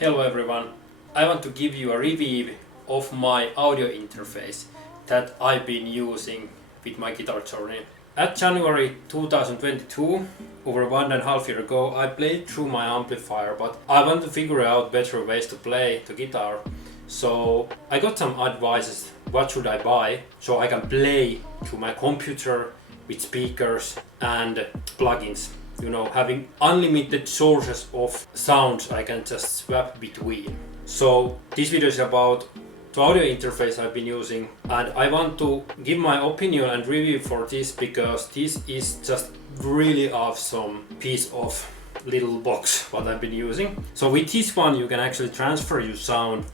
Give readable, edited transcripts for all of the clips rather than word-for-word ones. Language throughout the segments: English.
Hello everyone, I want to give you a review of my audio interface that I've been using with my guitar journey. At January 2022, over 1.5 years ago, I played through my amplifier, but I want to figure out better ways to play the guitar. So I got some advices, what should I buy so I can play to my computer with speakers and plugins. You know, having unlimited sources of sounds I can just swap between. So this video is about the audio interface I've been using, and I want to give my opinion and review for this because this is just really awesome piece of little box what I've been using. So with this one you can actually transfer your sound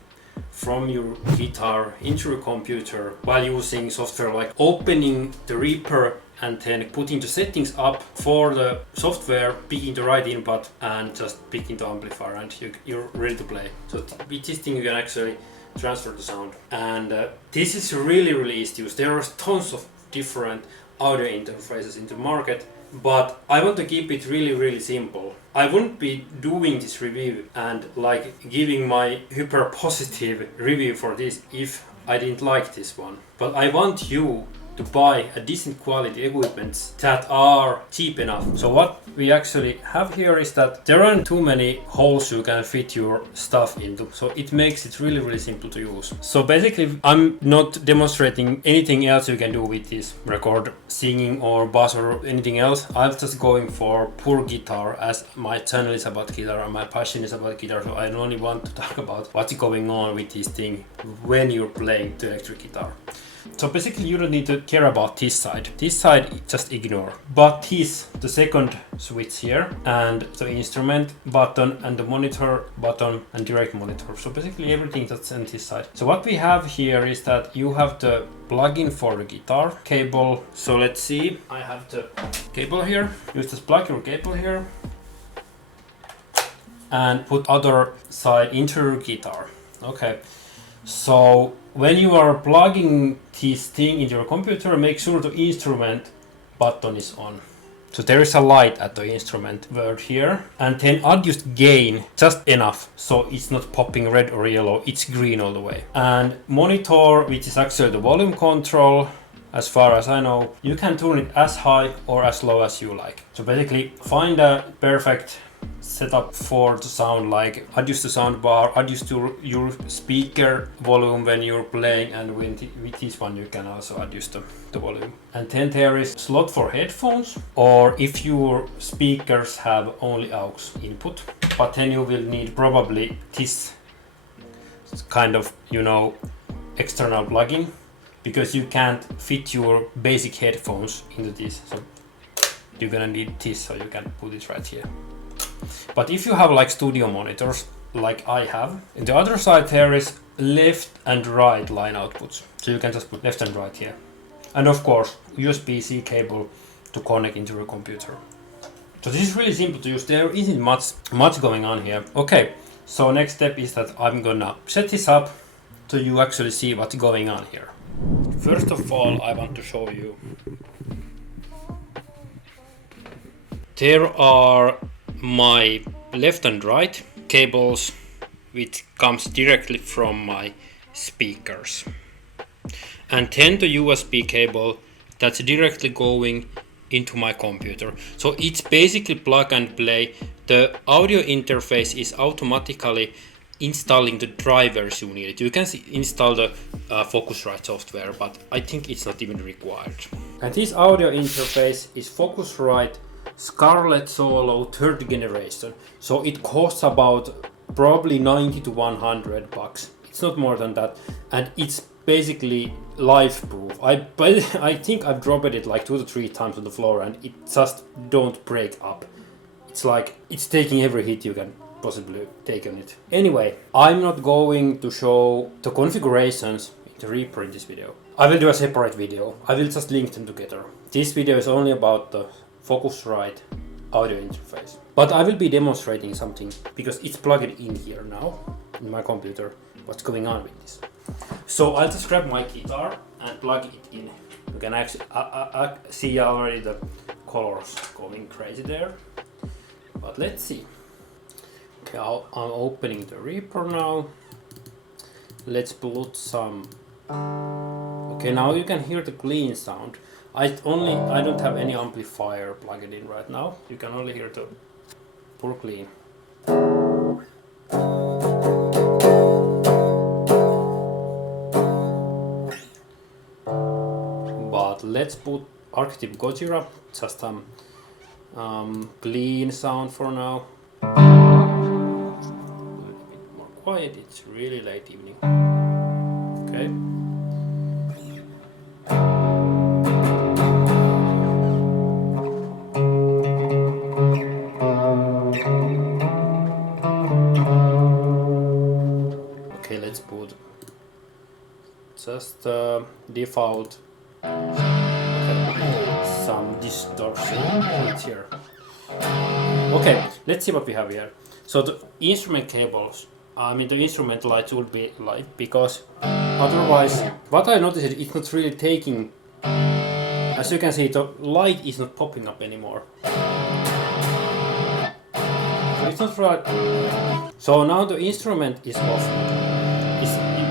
from your guitar into your computer while using software like opening the Reaper and then putting the settings up for the software, picking the right input and just picking the amplifier, and you're ready to play. So with this thing you can actually transfer the sound, and this is really easy to use. There are tons of different audio interfaces in the market, but I want to keep it really simple. I wouldn't be doing this review and like giving my hyper positive review for this if I didn't like this one. But I want you to buy a decent quality equipment that are cheap enough. So what we actually have here is that there aren't too many holes you can fit your stuff into, so it makes it really simple to use. So basically I'm not demonstrating anything else you can do with this, record singing or bass or anything else. I'm just going for pure guitar, as my channel is about guitar and my passion is about guitar, so I only want to talk about what's going on with this thing when you're playing the electric guitar. So basically you don't need to care about this side. This side just ignore. But the second switch here, and the instrument button and the monitor button and direct monitor. So basically everything that's on this side. So what we have here is that you have the plug-in for the guitar cable. So let's see, I have the cable here. You just plug your cable here and put other side into your guitar. Okay. So when you are plugging this thing into your computer, make sure the instrument button is on. So there is a light at the instrument word here, and then adjust gain just enough so it's not popping red or yellow, it's green all the way. And monitor, which is actually the volume control, as far as I know, you can turn it as high or as low as you like. So basically find a perfect setup for the sound, like adjust the sound bar, adjust your speaker volume when you're playing, and with this one you can also adjust the volume. And then there is slot for headphones, or if your speakers have only aux input, but then you will need probably this kind of, you know, external plugin, because you can't fit your basic headphones into this, so you're gonna need this, so you can put it right here. But if you have like studio monitors like I have, on the other side there is left and right line outputs, so you can just put left and right here, and of course USB-C cable to connect into your computer. So this is really simple to use. There isn't much going on here. Okay, so next step is that I'm gonna set this up so you actually see what's going on here. First of all, I want to show you there are my left and right cables, which comes directly from my speakers, and then the USB cable that's directly going into my computer. So it's basically plug and play. The audio interface is automatically installing the drivers you need. You can install the Focusrite software, but I think it's not even required. And this audio interface is Focusrite Scarlett Solo 3rd generation, so it costs about probably 90 to 100 bucks. It's not more than that, and it's basically life proof. I think I've dropped it like 2 to 3 times on the floor and it just don't break up. It's like it's taking every hit you can possibly take on it. Anyway, I'm not going to show the configurations in the Reaper in this video. I will do a separate video. I will just link them together. This video is only about the Focusrite audio interface, but I will be demonstrating something because it's plugged in here now in my computer, what's going on with this. So I'll just grab my guitar and plug it in. You can actually see already the colors going crazy there, but let's see. Okay, I'm opening the Reaper now. Let's put some. Okay, now you can hear the clean sound. I don't have any amplifier plugged in right now. You can only hear the pure clean. But let's put Archetype Gojira, just clean sound for now. A little bit more quiet, it's really late evening. Okay. Okay, let's put just default. Okay. Some distortion right here. Okay, let's see what we have here. So the instrument cables, the instrument lights will be light, because otherwise, what I noticed is it's not really taking. As you can see, the light is not popping up anymore. So it's not right. So now the instrument is off.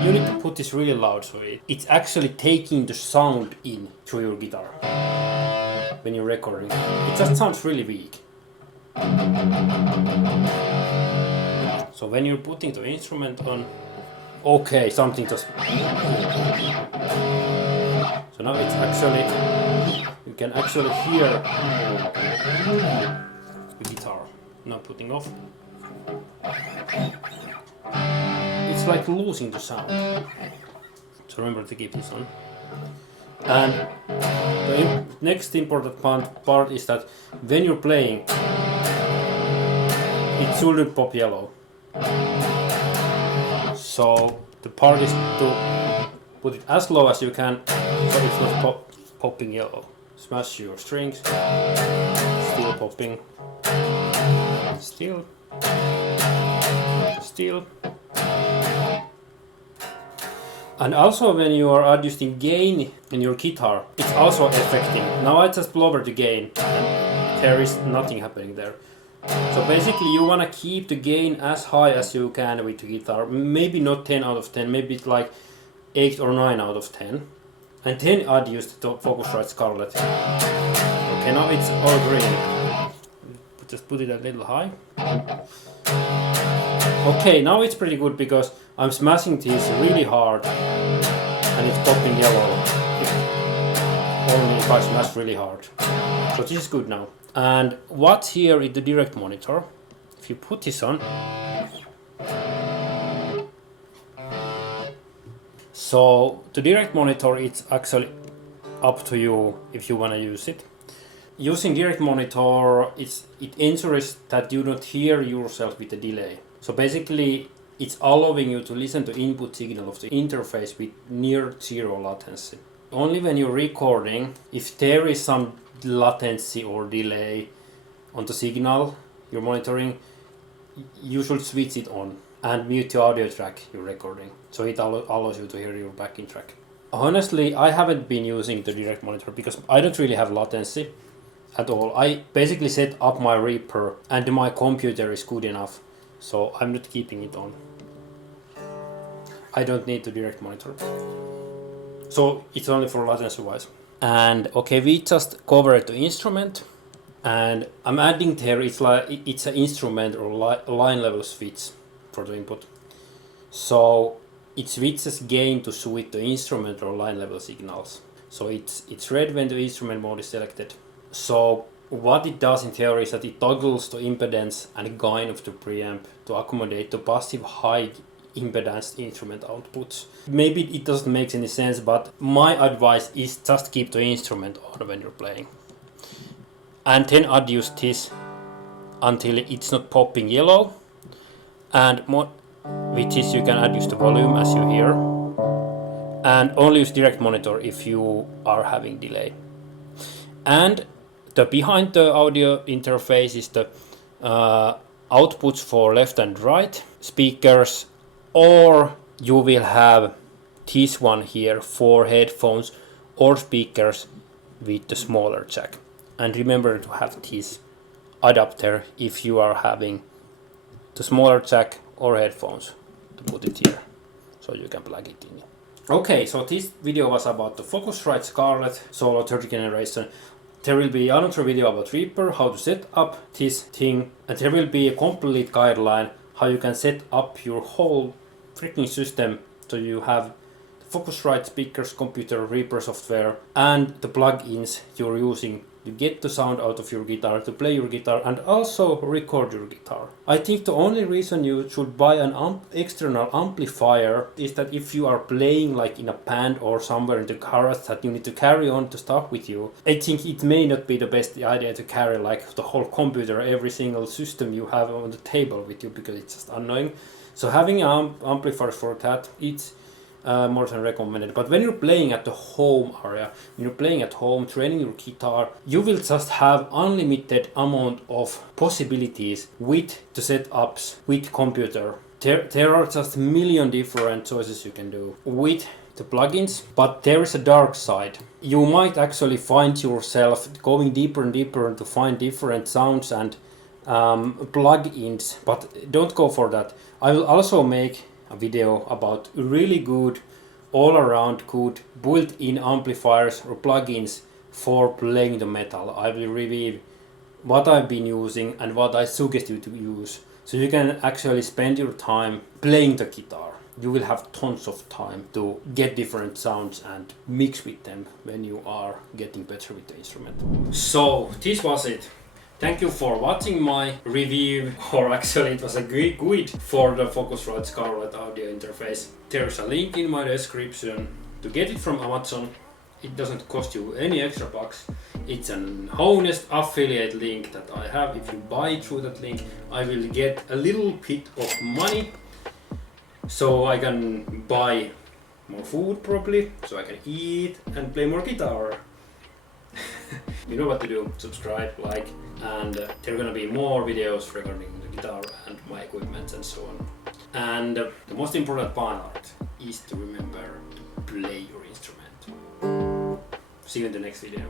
You need to put this really loud, so it's actually taking the sound in through your guitar when you're recording. It just sounds really weak. So when you're putting the instrument on, okay, something just. So now it's actually, you can actually hear the guitar. Now putting off. It's like losing the sound. So remember to keep this on. And the next important part is that when you're playing, it shouldn't pop yellow. So the part is to put it as low as you can, so it's not popping yellow. Smash your strings, still popping, still. And also when you are adjusting gain in your guitar, it's also affecting. Now I just lowered the gain, and there is nothing happening there. So basically you want to keep the gain as high as you can with the guitar. Maybe not 10 out of 10, maybe it's like 8 or 9 out of 10. And then adjust the Focusrite Scarlett. Okay, now it's all green. Just put it a little high. Okay, now it's pretty good because I'm smashing this really hard and it's popping yellow. Only if I smash really hard. So this is good now. And what's here is the direct monitor. If you put this on. So the direct monitor, it's actually up to you if you want to use it. Using direct monitor, it ensures that you don't hear yourself with a delay. So basically, it's allowing you to listen to input signal of the interface with near zero latency. Only when you're recording, if there is some latency or delay on the signal you're monitoring, you should switch it on and mute the audio track you're recording, so it allows you to hear your backing track. Honestly, I haven't been using the direct monitor because I don't really have latency at all. I basically set up my Reaper and my computer is good enough, so I'm not keeping it on. I don't need the direct monitor. So it's only for latency wise. And okay, we just covered the instrument, and I'm adding there, it's an instrument or line level switch for the input. So it switches gain to suit the instrument or line level signals. So it's red when the instrument mode is selected. So what it does in theory is that it toggles the impedance and gain of the preamp to accommodate the passive high impedance instrument outputs. Maybe it doesn't make any sense, but my advice is just keep the instrument on when you're playing. And then adjust this until it's not popping yellow. And with this you can adjust the volume as you hear. And only use direct monitor if you are having delay. And behind the audio interface is the outputs for left and right speakers, or you will have this one here for headphones or speakers with the smaller jack. And remember to have this adapter if you are having the smaller jack or headphones to put it here, so you can plug it in. Okay, so this video was about the Focusrite Scarlett Solo 3rd generation. There will be another video about Reaper, how to set up this thing, and there will be a complete guideline how you can set up your whole freaking system, so you have the Focusrite speakers, computer, Reaper software, and the plugins you're using to get the sound out of your guitar, to play your guitar, and also record your guitar. I think the only reason you should buy an external amplifier is that if you are playing like in a band or somewhere in the garage that you need to carry on the stuff with you, I think it may not be the best idea to carry like the whole computer, every single system you have on the table with you, because it's just annoying. So having an amplifier for that, it's more than recommended. But when you're playing at the home area, when you're playing at home, training your guitar, you will just have unlimited amount of possibilities with the setups, with computer. There are just a million different choices you can do with the plugins, but there is a dark side. You might actually find yourself going deeper and deeper to find different sounds and plugins, but don't go for that. I will also make a video about really good, all around good built-in amplifiers or plugins for playing the metal. I will review what I've been using and what I suggest you to use, so you can actually spend your time playing the guitar. You will have tons of time to get different sounds and mix with them when you are getting better with the instrument. So this was it. Thank you for watching my review, or actually it was a guide for the Focusrite Scarlett audio interface. There's a link in my description to get it from Amazon. It doesn't cost you any extra bucks. It's an honest affiliate link that I have. If you buy through that link, I will get a little bit of money, so I can buy more food probably, so I can eat and play more guitar. You know what to do. Subscribe, like, and there are gonna be more videos regarding the guitar and my equipment and so on. And the most important part is to remember to play your instrument. See you in the next video.